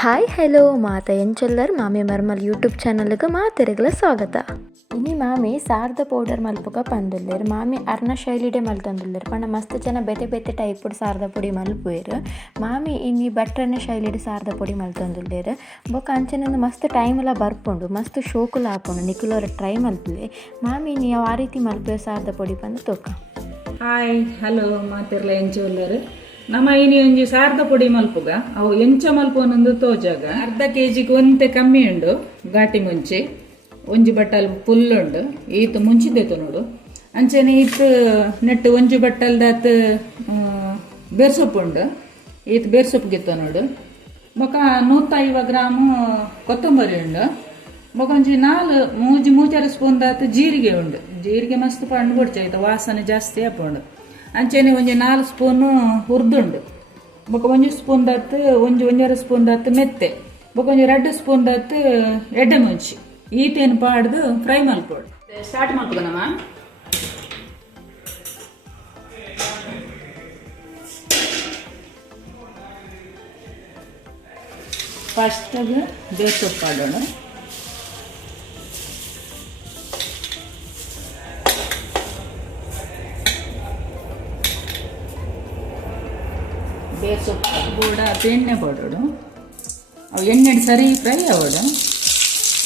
Hi hello ಮಾತ ಎಂಚಲ್ಲರ್ ಮಾಮಿ ಮರ್ಮಲ್ YouTube ಚಾನಲ್ಗೆ ಮಾತೆರೆಗ್ಲ ಸ್ವಾಗತ. ಇನಿ ಮಾಮಿ ಸಾರ್ದ ಪೌಡರ್ ಮಲ್ಪುಕ ಪಂದುಲ್ಲೆರ್. ಮಾಮಿ ಅರ್ನ ಶೈಲಿಡೆ ಮಲ್ತೊಂದುಲ್ಲೆರ್ ಪಂಡ ಮಸ್ತ್ ಜನ ಬೆತೆ ಬೆತೆ ಟೈಪ್ ಸಾರ್ದ ಪುಡಿ ಮಲ್ಪುವೆರ್. ಮಾಮಿ ಇನಿ ಬಟ್ರನ ಶೈಲಿಡೆ ಸಾರ್ದ ಪುಡಿ ಮಲ್ತೊಂದುಲ್ಲೆರ್ ಬೊಕ ಅಂಚನೆ ಮಸ್ತ್ ಟೈಮ್ಲ ಬರ್ಪುಂಡು. ಮಸ್ತ್ ಶೋಕುಲ ಹಾಕೊಂಡು ನಿಖಿಲೋರ ಟ್ರೈ ಮಲ್ಪುಲೆ ಮಾಮಿ ನೀವು ಆ ರೀತಿ ಮಲ್ಪುವೆ ಸಾರ್ದ ಪೊಡಿ ಪಂದು ತೋಕ. ಹಾಯ್ ಹಲೋ ಮಾತಿರ್ಲ ಎಂಚ ಉಲ್ಲರು ನಮ್ಮ ಇನಿ ಒಂಜಿ ಸಾರ್ದ ಪುಡಿ ಮಲ್ಪುಗ. ಅವು ಎಂಚ ಮಲ್ಪೊನೊಂದು ತೋಜಾಗ. ಅರ್ಧ ಕೆಜಿಗೆ ಒಂತೆ ಕಮ್ಮಿ ಉಂಡು, ಘಾಟಿ ಮುಂಚಿ. ಒಂಜಿ ಬಟ್ಟಲ್ ಫುಲ್ ಉಂಡು. ಈತ್ ಮುಂಚಿದ್ದೆತು ನೋಡು. ಅಂಚನೆ ಈತ ನೆಟ್ಟು ಒಂಜಿ ಬಟ್ಟಲ್ದಾತ ಬೆರ್ಸೊಪ್ಪು ಉಂಡು. ಈತ ಬೆರ್ಸೊಪ್ಪು ಗಿತ್ತ ನೋಡು. ಬೊಕ ನೂತ ಐವ ಗ್ರಾಮು ಕೊತ್ತಂಬರಿ ಉಂಡು. ಬೊಕ ಒಂಜಿ ನಾಲ್ ಮೂಜಿ ಮೂಚಾರ ಸ್ಪೂನ್ ದಾತ್ ಜೀರಿಗೆ ಉಂಡು. ಜೀರಿಗೆ ಮಸ್ತ್ ಪಂಡು ಬಿಡ್ಚೈತ ವಾಸನೆ ಜಾಸ್ತಿ ಆಪುಂಡು. ಅಂಚೆನೆ ಒಂಜಿ ನಾಲ್ಕು ಸ್ಪೂನು ಹುರಿದುಂಡು. ಬೊಕ ಒಂಜಿ ಸ್ಪೂನ್ ದತ್ ಒಂಜಿ ಒಂಜರ ಸ್ಪೂನ್ ದತ್ ಮೆತ್ತೆ. ಬೊಕ ಒಂಜಿ ಎರಡು ಸ್ಪೂನ್ ದತ್ ಎಡ್ಡೆ ಮುಂಚಿ. ಈತೇನು ಪಾಡ್ದು ಫ್ರೈ ಮಲ್ಪೋಡು ಸ್ಟಾರ್ಟ್ ಫಸ್ಟ್ ಫಸ್ಟಾಗ ಬೇಸೊಪ್ಪು ಪಾಡೋಣ ಬೇಸೊಪ್ಪು ಕೂಡ ಅದು ಎಣ್ಣೆ ಪಡೋಡು ಅವು ಎಣ್ಣೆ ಸರಿ ಫ್ರೈ ಆವಡು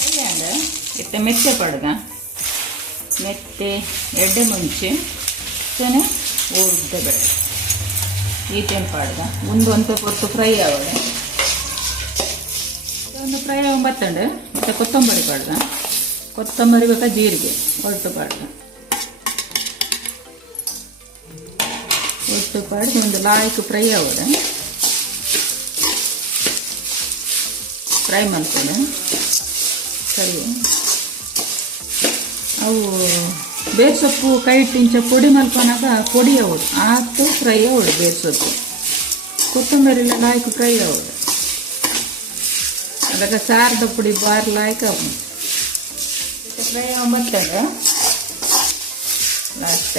ಫ್ರೈ ಆದ ಇತ್ತ ಮೆತ್ತೆ ಪಡ್ಗ ಮೆತ್ತೆ ಎಡ್ಡೆ ಮುಂಚೆ ಸೊನೆ ಊರ್ದ ಬೇಡ ಈತೇನು ಪಾಡ್ದ. ಮುಂದೆ ಒಂದು ಹೊತ್ತು ಫ್ರೈ ಆವಡೆ ಒಂದು ಫ್ರೈ ಆಗ ಬತ್ತಂಡು ಮತ್ತು ಕೊತ್ತಂಬರಿ ಪಾಡ್ದ. ಕೊತ್ತಂಬರಿ ಬೇಕಾ ಜೀರಿಗೆ. ಹೊರಟು ಪಾಡ್ದು. ಒಂದು ಲಾಯ್ಕು ಫ್ರೈ ಆಗೋದು. ಫ್ರೈ ಮಾಡ್ಕೊಂಡು ಸರಿ. ಅವು ಬೇರ್ಸೊಪ್ಪು ಕೈ ಇಂಚ ಪೊಡಿ ಮಲ್ಪನಾಗ ಪೊಡಿ ಆಗೋದು. ಆತು ಫ್ರೈ ಆಗೋದು ಬೇರ್ಸೊಪ್ಪು ಕೊತ್ತಂಬರಿ ಲಾಯ್ಕು ಫ್ರೈ ಆಗೋದು. ಅದಕ್ಕೆ ಸಾರದ ಪುಡಿ ಬಾರ್ ಲಾಯ್ಕ ಫ್ರೈ ಆಗುತ್ತಂದ್ರೆ ಲಾಸ್ಟ್.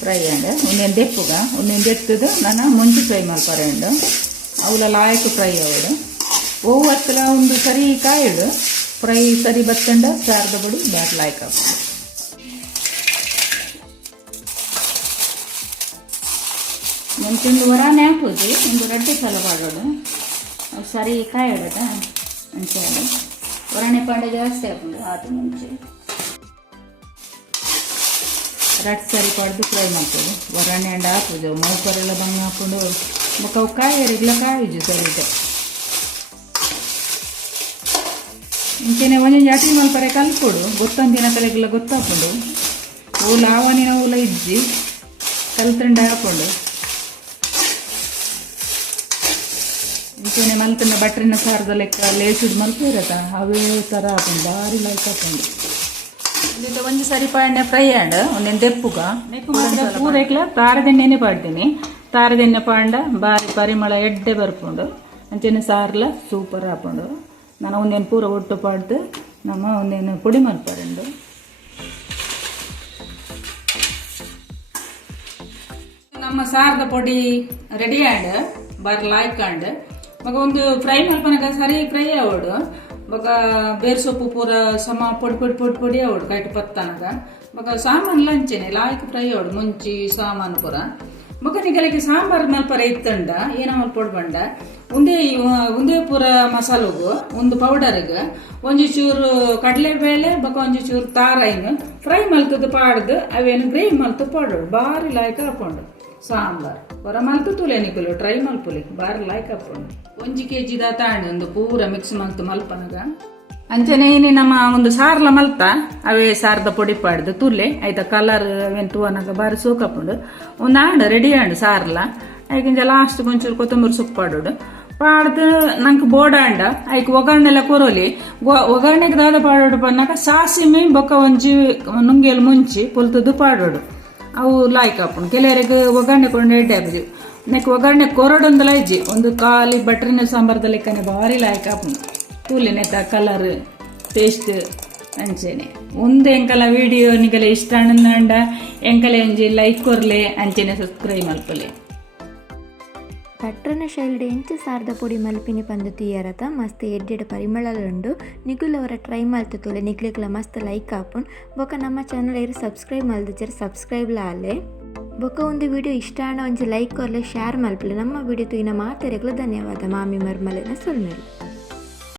ಫ್ರೈ ಅಂಡ್ ಒಂದೇನು ದೆಪ್ಪುಗ ಒಂದೇನು ದೆತ್ತದು ನಾನು ಮುಂಚೆ ಫ್ರೈ ಮಲ್ಪರೆಂಡು ಅವಳ ಲಾಯಕ್ ಫ್ರೈ ಅವಳು ಓವು ಹತ್ತಲ ಒಂದು ಸರಿ ಕಾಯಿಡು. ಫ್ರೈ ಸರಿ ಬತ್ತಂಡ, ಸಾರದ ಬಡಿ ಬ್ಯಾಟ್ ಲಾಯ್ಕ್ ಹಾಕೋದು ಮುಂಚೊಂದು ವರ ನ್ಯಾಪೋದು ಒಂದು ರಡ್ಡಿ ಸಲ ಅವು ಸರಿ ಕಾಯಿಡದ ಹೇಳಿ ವರಣೆ ಪಾಂಡೆ ಜಾಸ್ತಿ ಆಗ್ಬೋದು ಅದು ಮುಂಚೆ ರಟ್ ಸರಿ ಪಡೆದು ಫ್ರೈ ಮಾಡ್ತೇವೆ. ಒಗ್ಗರಣೆ ಹಂಡ ಹಾಕಿದೆವು ಮೌಪರೆಲ್ಲ ಬಂಗ ಹಾಕೊಂಡು ಮತ್ತು ಅವು ಕಾಯಿರಿಗ್ಲ ಕಾಯಿಜು ಸರಿದೆ ಇಂಚೆನೆ ಒಂದೊಂದು ಅಟಿ ಮಲ್ಪರೆ ಕಲ್ಕೊಡು ಗೊತ್ತೊಂದು ದಿನ ತಲೆಗೆಲ್ಲ ಗೊತ್ತಾಕೊಂಡು ಓಲ ಆವನಿನ ಹೂಲ ಇಜ್ಜಿ ಕಲ್ತಂಡ ಹಾಕೊಂಡು ಇಂಚೆನೆ ಮಲ್ತನ ಬಟ್ರಿನ ಸಾರದ ಲೆಕ್ಕ ಲೇಸಿದ ಮಲ್ಪ ಇರತ್ತ? ಅವೇ ಥರ ಹಾಕೊಂಡು ಭಾರಿ ಲೈಕ್ ಹಾಕೊಂಡು ಇದು ಒಂದು ಸರಿ ಪಾಂಡೆ ಫ್ರೈ ಆಂಡ್ ಒಂದೇನು ದೆಪ್ಪುಗ. ಪೂರೈಕ್ಲ ತಾರದೆಣ್ಣೆನೆ ಪಾಡ್ತೀನಿ ತಾರದೆಣ್ಣೆ ಪಾಂಡ ಬಾರಿ ಪರಿಮಳ ಎಡ್ಡೆ ಬರ್ಕೊಂಡು ಅಂಚೆನೆ ಸಾರ್ಲ ಸೂಪರ್ ಹಾಕೊಂಡು ನಾನು ಒಂದೇನು ಪೂರ ಒಟ್ಟು ಪಾಡ್ದು ನಮ್ಮ ಒಂದೇನು ಪುಡಿ ಮಲ್ಪಾಡು ನಮ್ಮ ಸಾರದ ಪೊಡಿ ರೆಡಿ ಆಂಡ್ ಬಾರಿ ಲಾಯ್ಕಂಡು ಮಗ ಒಂದು ಫ್ರೈ ಮಲ್ಪನಕ ಸರಿ ಫ್ರೈ ಆವಡು. ಬೊಕ ಬೇರ್ ಸೊಪ್ಪು ಪೂರ ಸಮ ಪೊಡಿ ಪೊಡಿ ಪೊಡಿ ಪೊಡಿ ಅವಳು ಕೈಟ್ ಪತ್ತನಗ. ಬೊಕ ಸಾಮಾನು ಲಂಚೆನೆ, ಲಾಯ್ಕ್ ಫ್ರೈ ಅವಳು, ಮುಂಚಿ ಸಾಮಾನು ಪೂರ. ಬೊಕ ನಿಗಲಿಗೆ ಸಾಂಬಾರ್ ಮಲ್ಪರ ಇತ್ತಂಡ, ಏನ ಮಲ್ಪೊಡ್ ಬಂಡ. ಉಂದೇ ಒಂದೇ ಪೂರ ಮಸಾಲೆಗು, ಒಂದು ಪೌಡರ್ಗೆ, ಒಂಜಿ ಚೂರು ಕಡಲೆಬೇಳೆ ಬೊಕ ಒಂಜಿ ಚೂರು ತಾರೈನ್. ಫ್ರೈ ಮಲ್ತದ್ದು ಪಾಡ್ದು, ಅವೇನು ಗ್ರೇವಿ ಮಲ್ತು ಪಾಡೋಡು ಬಾರಿ ಲಾಯ್ಕ್ ಹಾಕೊಂಡು ಸಾಂಬಾರ್ ಹೊರ ಮಲ್ತು ತುಲೆ ನಿಕುಲು, ಟ್ರೈ ಮಲ್ಪುಲಿ, ಬಾರ್ ಲಾಯ್ಕ್ ಹಾಕೊಂಡು ಒಂಜಿ ಕೆ ಜಿ ದಾತ ಒಂದು ಪೂರ ಮಿಕ್ಸ್ ಮಲ್ತು ಮಲ್ಪನಗ. ಅಂಚನೆ ಇನಿ ನಮ್ಮ ಒಂದು ಸಾರ್ಲ ಮಲ್ತ, ಅವೇ ಸಾರ್ದ ಪೊಡಿ ಪಾಡ್ದು ತುಲೆ ಆಯ್ತ ಕಲರ್ ಅವೇನ್ ತೂವನಾಗ ಬಾರಿ ಸೋಕಪ್ಪುಂಡು ಒಂದು ಆಂಡ ರೆಡಿ ಆಂಡ್ ಸಾರ್ಲ ಐಕಿಂಜ ಲಾಸ್ಟ್ ಒಂಚೂರು ಕೊತ್ತಂಬರಿ ಸೊಪ್ಪು ಪಾಡೋಡು. ಪಾಡ್ದು ನಂಗೆ ಬೋಡ ಅಂಡ ಐಕ್ ಒಗ್ಗರಣೆಲ್ಲ ಕೊರೋಲಿ. ಒಗ್ಗರಣೆಗೆ ದಾದ ಪಾಡೋಡು ಬಂದಾಗ ಸಾಸಿಮೆ ಬೊಕ್ಕ ಒಂಜಿ ನುಂಗಿಯಲ್ಲಿ ಮುಂಚಿ ಪುಲ್ತದ್ದು ಪಾಡೋಡು. ಅವು ಲಾಯ್ಕ್ ಹಾಕೊಂಡು ಕೆಲವರಿಗೆ ಒಗ್ಗರಣೆ ಕೊಂಡು ಎಡ್ಡೆ ಹಾಕಿದ್ವಿ ನೆಕ್ ಒಗ್ಗರಣೆ ಕೊರಡೊಂದಲ ಇಜ್ಜಿ ಒಂದು ಖಾಲಿ ಬಟ್ರಿನ ಸಾಂಬಾರ್ದ ಲೆಕ್ಕನೆ ಭಾರಿ ಲಾಯ್ಕ್ ಹಾಕೊಂಡು ತೂಲಿನೆತ್ತ ಕಲರ್ ಟೇಸ್ಟ್ ಅಂಚೆನೆ. ಒಂದು ಎಂಕಲ ವಿಡಿಯೋ ನಿಗಲ ಇಷ್ಟ ಅಂಡ ಎಂಕಲೆ ಒಂಜಿ ಲೈಕ್ ಕೊರ್ಲೆ ಅಂಚೆನೆ ಸಬ್ಸ್ಕ್ರೈಬ್ ಮಲ್ಪಲೆ ಪಟ್ರನ ಶೈಲಿಡೆ ಎಂಚ ಸಾರ್ದ ಪುಡಿ ಮಲ್ಪಿನಿ ಪಂದು ತೀಯರತ ಮಸ್ತ್ ಎಡ್ಡೆಡ್ ಪರಿಮಳಲುಂಡು ನಿಗುಲ್ ಅವರ ಟ್ರೈ ಮಲ್ತು ತೋಲೆ. ನಿಗ್ಲಿಗ್ಲ ಮಸ್ತ್ ಲೈಕ್ ಆಪುಂಡು ಬೊಕ ನಮ್ಮ ಚಾನಲ್ ಇರು ಸಬ್ಸ್ಕ್ರೈಬ್ ಮಲ್ದಿಚ್ಚರು ಸಬ್ಸ್ಕ್ರೈಬ್ ಲಾಲೆ ಬೊಕ ಒಂದು ವಿಡಿಯೋ ಇಷ್ಟ ಆಂಡ ಒಂಜಿ ಲೈಕ್ ಕೊರ್ಲೆ ಶೇರ್ ಮಲ್ಪಲೆ. ನಮ್ಮ ವಿಡಿಯೋ ತೂಯಿನ ಮಾತೆರೆಗ್ಲು ಧನ್ಯವಾದ. ಮಾಮಿ ಮರ್ಮಲೆನ ಸೊಲ್ಮೆಲು.